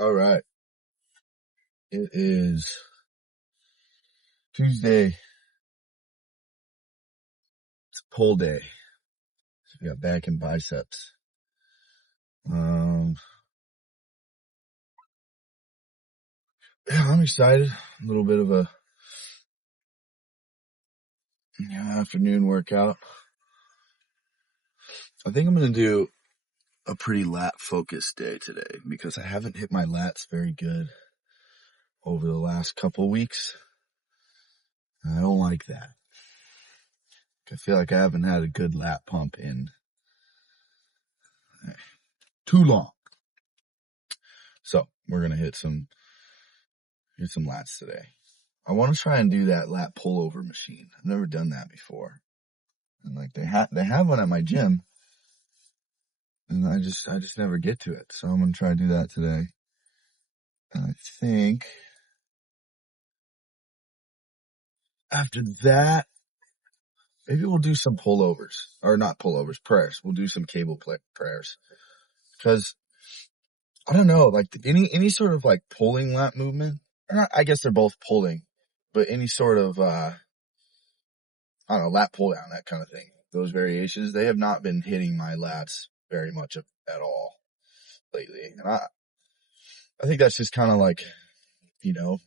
All right. It is Tuesday. It's pull day. So we got back and biceps. Um, yeah, I'm excited. A little bit of a afternoon workout. I think I'm going to do a pretty lat focused day today because I haven't hit my lats very good over the last couple weeks. I don't like that. I feel like I haven't had a good lat pump in too long. So we're going to hit some lats today. I want to try and do that lat pullover machine. I've never done that before. And like they have one at my gym, and I just never get to it. So I'm gonna try to do that today. And I think after that, maybe we'll do some pullovers, or not pullovers, prayers. We'll do some cable prayers, because I don't know, like any sort of like pulling lat movement. Or not, I guess they're both pulling, but any sort of I don't know, lat pull down, that kind of thing. Those variations, they have not been hitting my lats very much at all lately. And I think that's just kind of like,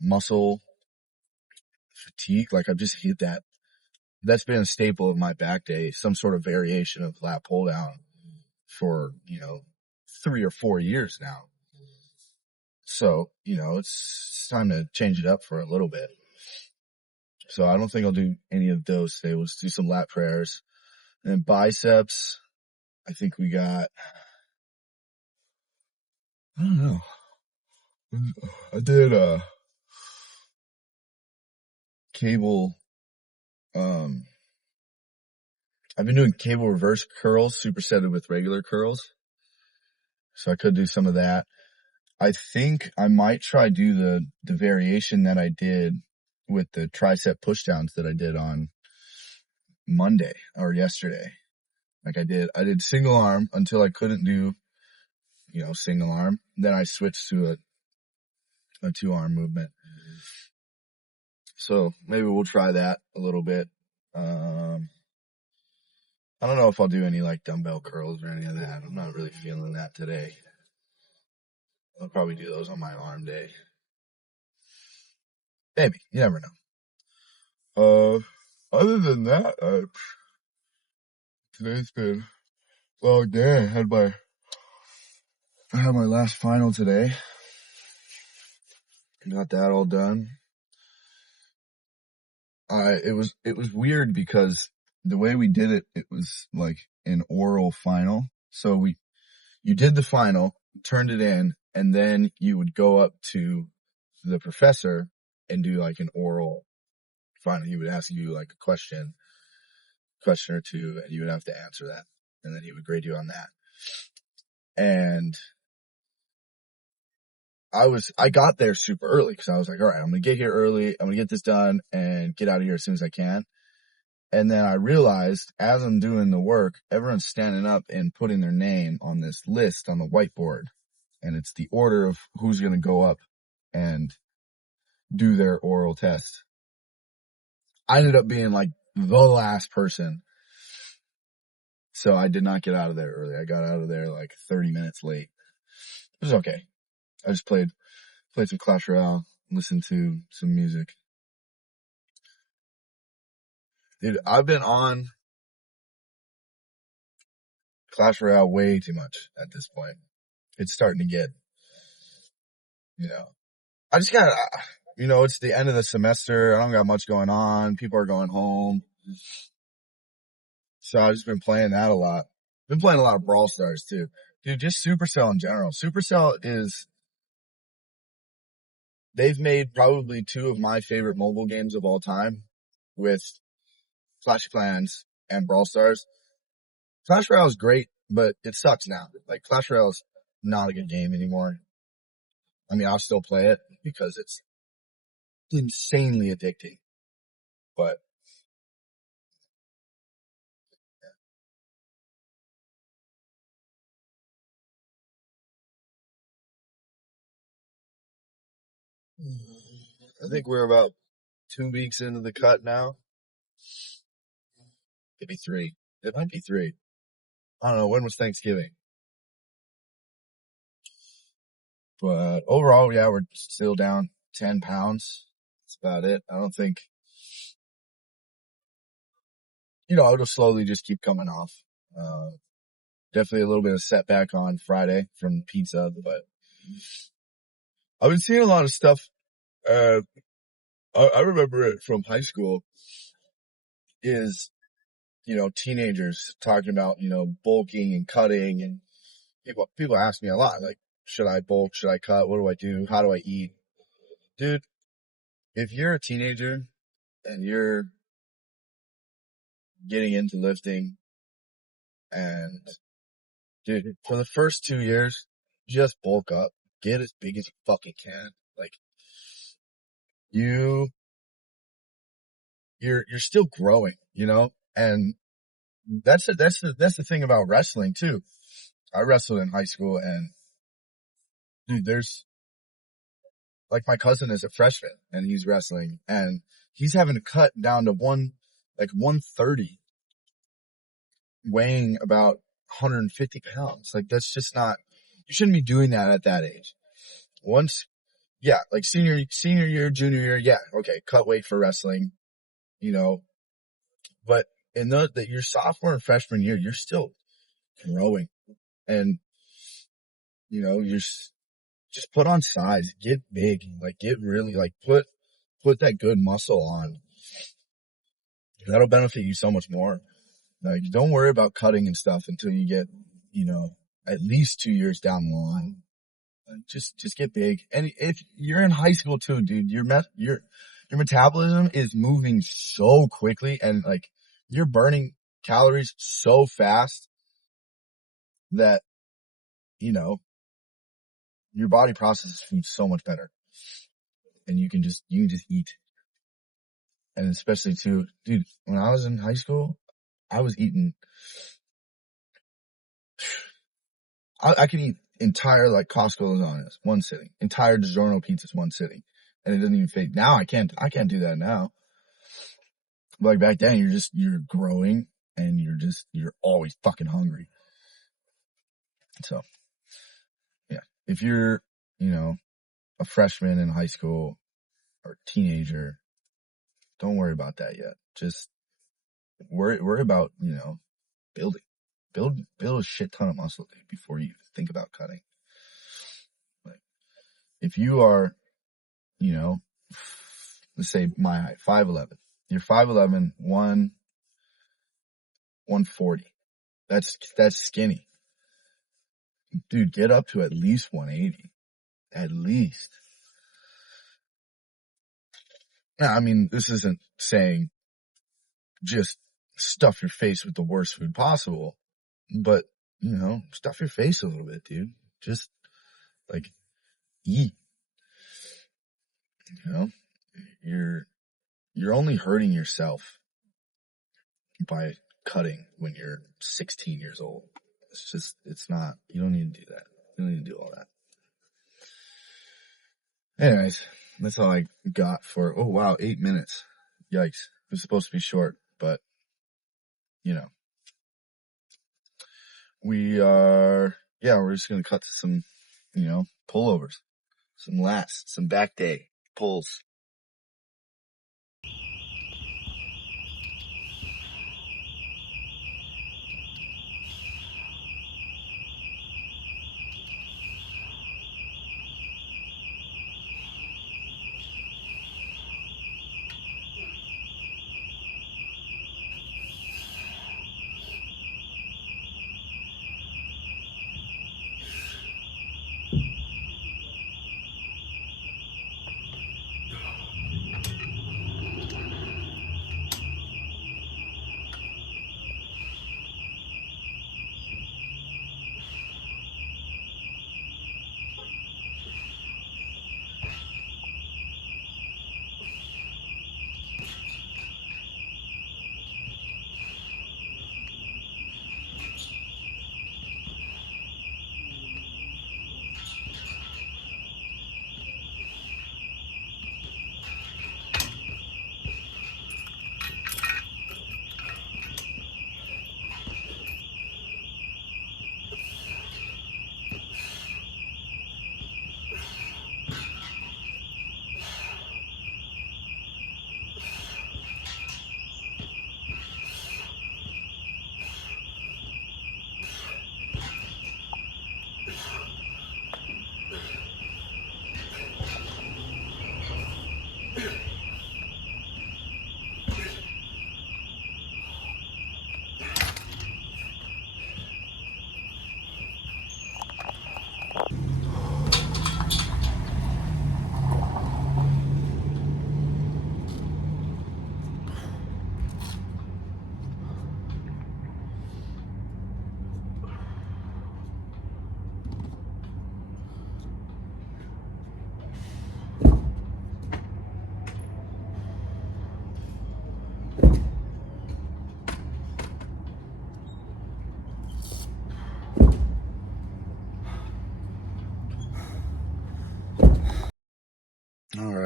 muscle fatigue. Like I've just hit that. That's been a staple of my back day, some sort of variation of lat pull down for, 3 or 4 years now. So, it's time to change it up for a little bit. So I don't think I'll do any of those today. We'll just do some lat prayers. And biceps, I think we got, I don't know. I did cable, I've been doing cable reverse curls supersetted with regular curls. So I could do some of that. I think I might try do the variation that I did with the tricep pushdowns that I did on Monday or yesterday. Like I did single arm until I couldn't do, single arm. Then I switched to a 2-arm movement. So maybe we'll try that a little bit. I don't know if I'll do any like dumbbell curls or any of that. I'm not really feeling that today. I'll probably do those on my arm day. Maybe. You never know. Other than that, today's been a long day. I had my last final today. Got that all done. It was weird because the way we did it, it was like an oral final. So you did the final, turned it in, and then you would go up to the professor and do like an oral final. He would ask you like a question or two, and you would have to answer that. And then he would grade you on that. And I got there super early because I was like, all right, I'm going to get here early. I'm going to get this done and get out of here as soon as I can. And then I realized as I'm doing the work, everyone's standing up and putting their name on this list on the whiteboard. And it's the order of who's going to go up and do their oral test. I ended up being like the last person. So I did not get out of there early. I got out of there like 30 minutes late. It was okay. I just played some Clash Royale, listened to some music. Dude, I've been on Clash Royale way too much at this point. It's starting to get, I just got, it's the end of the semester. I don't got much going on. People are going home. So I've just been playing that a lot. Been playing a lot of Brawl Stars too. Dude, just Supercell in general. Supercell they've made probably 2 of my favorite mobile games of all time with Clash of Clans and Brawl Stars. Clash Royale is great, but it sucks now. Like Clash Royale is not a good game anymore. I mean, I'll still play it because it's insanely addicting, but I think we're about 2 weeks into the cut now. Maybe 3. It might be 3. I don't know. When was Thanksgiving? But overall, yeah, we're still down 10 pounds. That's about it. I don't think, it'll slowly just keep coming off. Definitely a little bit of setback on Friday from pizza, but I've been seeing a lot of stuff. I remember it from high school is, teenagers talking about, bulking and cutting, and people ask me a lot, like, should I bulk? Should I cut? What do I do? How do I eat? Dude, if you're a teenager and you're getting into lifting, and dude, for the first 2 years, just bulk up, get as big as you fucking can. Like, you're still growing, and that's the thing about wrestling too. I wrestled in high school, and dude, there's, like, my cousin is a freshman and he's wrestling, and he's having to cut down to 130, weighing about 150 pounds. Like, that's just not, you shouldn't be doing that at that age. Once, yeah, like senior year, junior year, yeah, okay, cut weight for wrestling, but in your sophomore and freshman year, you're still growing, and, you're just put on size, get big, like, get really, like, put that good muscle on. That'll benefit you so much more. Like, don't worry about cutting and stuff until you get, at least 2 years down the line. Just get big. And if you're in high school too, dude, your metabolism is moving so quickly, and, like, you're burning calories so fast that, your body processes food so much better, and you can just eat. And especially too, dude, when I was in high school, I was eating, I could eat entire, like, Costco lasagnas one sitting, entire DiGiorno pizzas one sitting, and it doesn't even fade. Now I can't do that now. But, like, back then, you're growing, and you're always fucking hungry. So, yeah, if you're, a freshman in high school or teenager, don't worry about that yet. Just worry about, building. Build a shit ton of muscle, dude, before you think about cutting. Like, if you are, let's say my height, 5'11". You're 5'11", 140. That's skinny. Dude, get up to at least 180. At least. Now, I mean, this isn't saying just stuff your face with the worst food possible, but, stuff your face a little bit, dude. Just, like, eat. You're only hurting yourself by cutting when you're 16 years old. It's not, you don't need to do that. You don't need to do all that. Anyways, that's all I got for, oh wow, 8 minutes. Yikes. It was supposed to be short, but, we're just going to cut to some, pullovers, some lats, some back day pulls.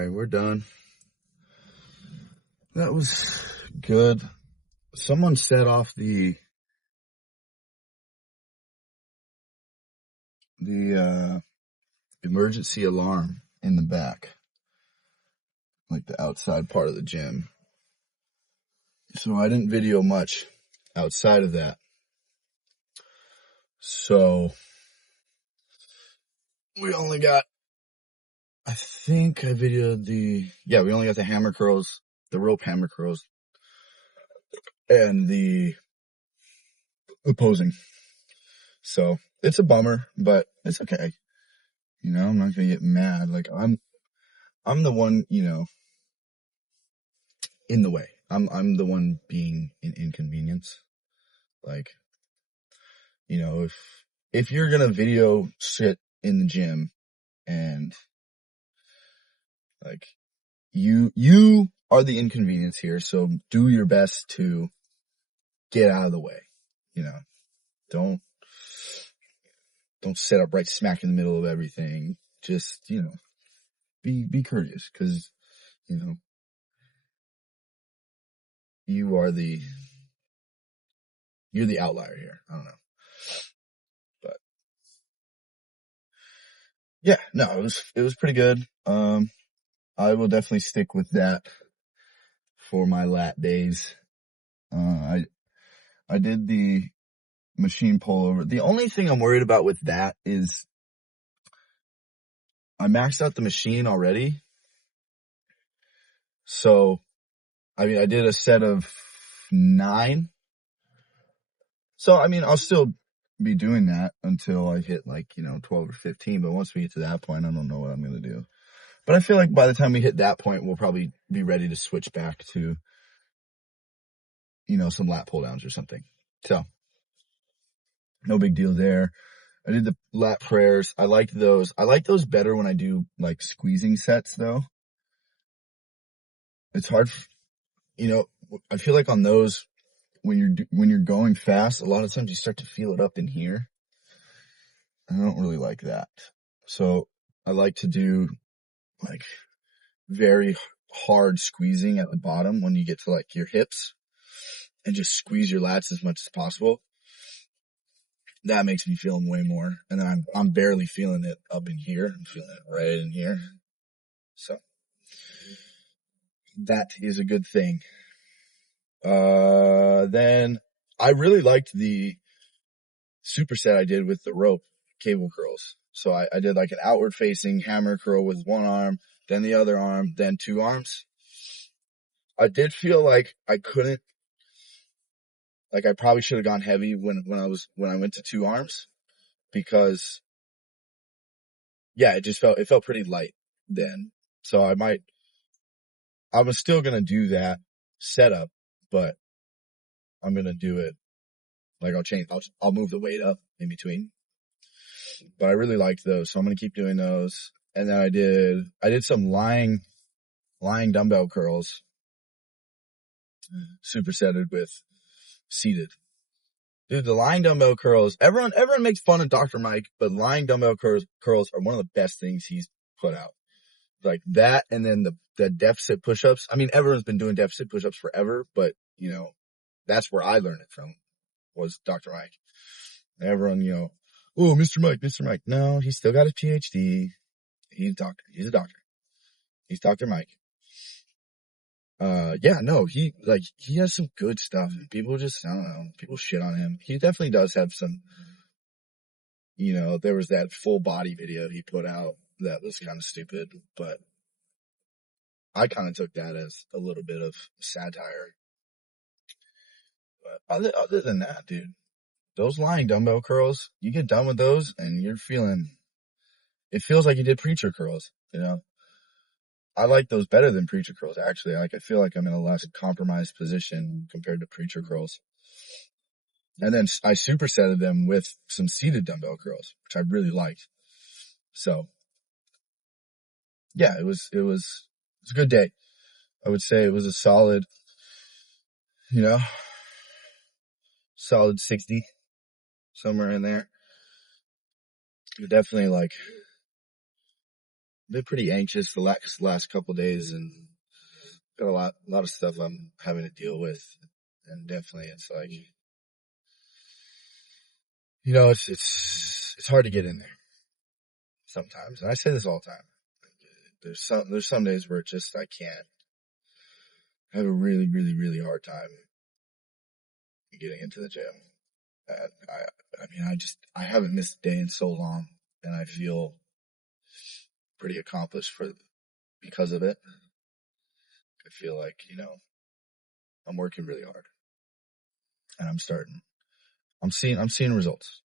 right, we're done. That was good. Someone set off the emergency alarm in the back, like the outside part of the gym. So I didn't video much outside of that. So we only got, I think I videoed we only got the hammer curls, the rope hammer curls, and the posing. So it's a bummer, but it's okay. You know, I'm not gonna get mad. Like I'm the one, you know, in the way. I'm the one being an inconvenience. Like, you know, if you're gonna video sit in the gym and like you are the inconvenience here, so do your best to get out of the way. You know, don't sit up right smack in the middle of everything. Just, you know, be courteous, because, you know, you're the outlier here. I don't know. But yeah, no, it was pretty good. I will definitely stick with that for my lat days. I did the machine pullover. The only thing I'm worried about with that is I maxed out the machine already. So, I mean, I did a set of 9. So, I mean, I'll still be doing that until I hit, like, you know, 12 or 15. But once we get to that point, I don't know what I'm going to do. But I feel like by the time we hit that point, we'll probably be ready to switch back to, you know, some lat pull downs or something. So, no big deal there. I did the lat prayers. I liked those. I like those better when I do like squeezing sets though. It's hard, you know, I feel like on those, when you're going fast, a lot of times you start to feel it up in here. I don't really like that. So I like to do like very hard squeezing at the bottom when you get to like your hips, and just squeeze your lats as much as possible. That makes me feel them way more. And then I'm barely feeling it up in here. I'm feeling it right in here. So that is a good thing. Then I really liked the superset I did with the rope cable curls. So I did like an outward facing hammer curl with one arm, then the other arm, then 2 arms. I did feel like I couldn't, like I probably should have gone heavy when I went to 2 arms, because yeah, it felt pretty light then. So I was still going to do that setup, but I'm going to do it. Like I'll move the weight up in between, but I really liked those. So I'm going to keep doing those. And then I did some lying dumbbell curls, supersetted with seated. Dude, the lying dumbbell curls, everyone makes fun of Dr. Mike, but lying dumbbell curls are one of the best things he's put out. Like that, and then the deficit push-ups. I mean, everyone's been doing deficit push-ups forever, but, you know, that's where I learned it from, was Dr. Mike. Everyone, you know, oh, Mr. Mike. No, he's still got a PhD. He's a doctor. He's Dr. Mike. Yeah, no, he has some good stuff. People just, I don't know, people shit on him. He definitely does have some, you know, there was that full body video he put out that was kind of stupid, but I kind of took that as a little bit of satire. But other than that, dude, those lying dumbbell curls, you get done with those and it feels like you did preacher curls, you know? I like those better than preacher curls, actually. Like, I feel like I'm in a less compromised position compared to preacher curls. And then I supersetted them with some seated dumbbell curls, which I really liked. So yeah, it was a good day. I would say it was a solid, you know, solid 60, somewhere in there. Definitely like been pretty anxious the last couple days, and got a lot of stuff I'm having to deal with, and definitely it's like, it's hard to get in there sometimes, and I say this all the time. There's some days where I can't. I have a really, really, really hard time getting into the gym. And I haven't missed a day in so long, and I feel pretty accomplished because of it. I feel like, I'm working really hard, and I'm seeing results,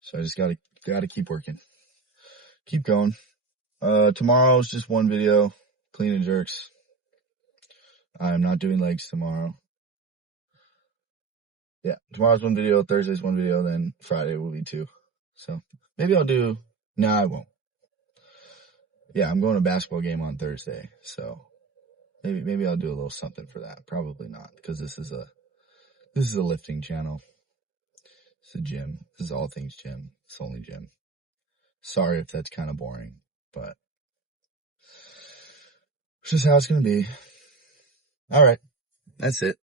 so I just gotta keep working, keep going. Tomorrow's just one video, clean and jerks. I'm not doing legs tomorrow. Yeah, tomorrow's one video, Thursday's one video, then Friday will be two. So maybe no, I won't. Yeah, I'm going to a basketball game on Thursday, so maybe I'll do a little something for that. Probably not, because this is a lifting channel. It's a gym. This is all things gym. It's only gym. Sorry if that's kind of boring, but it's just how it's going to be. All right. That's it.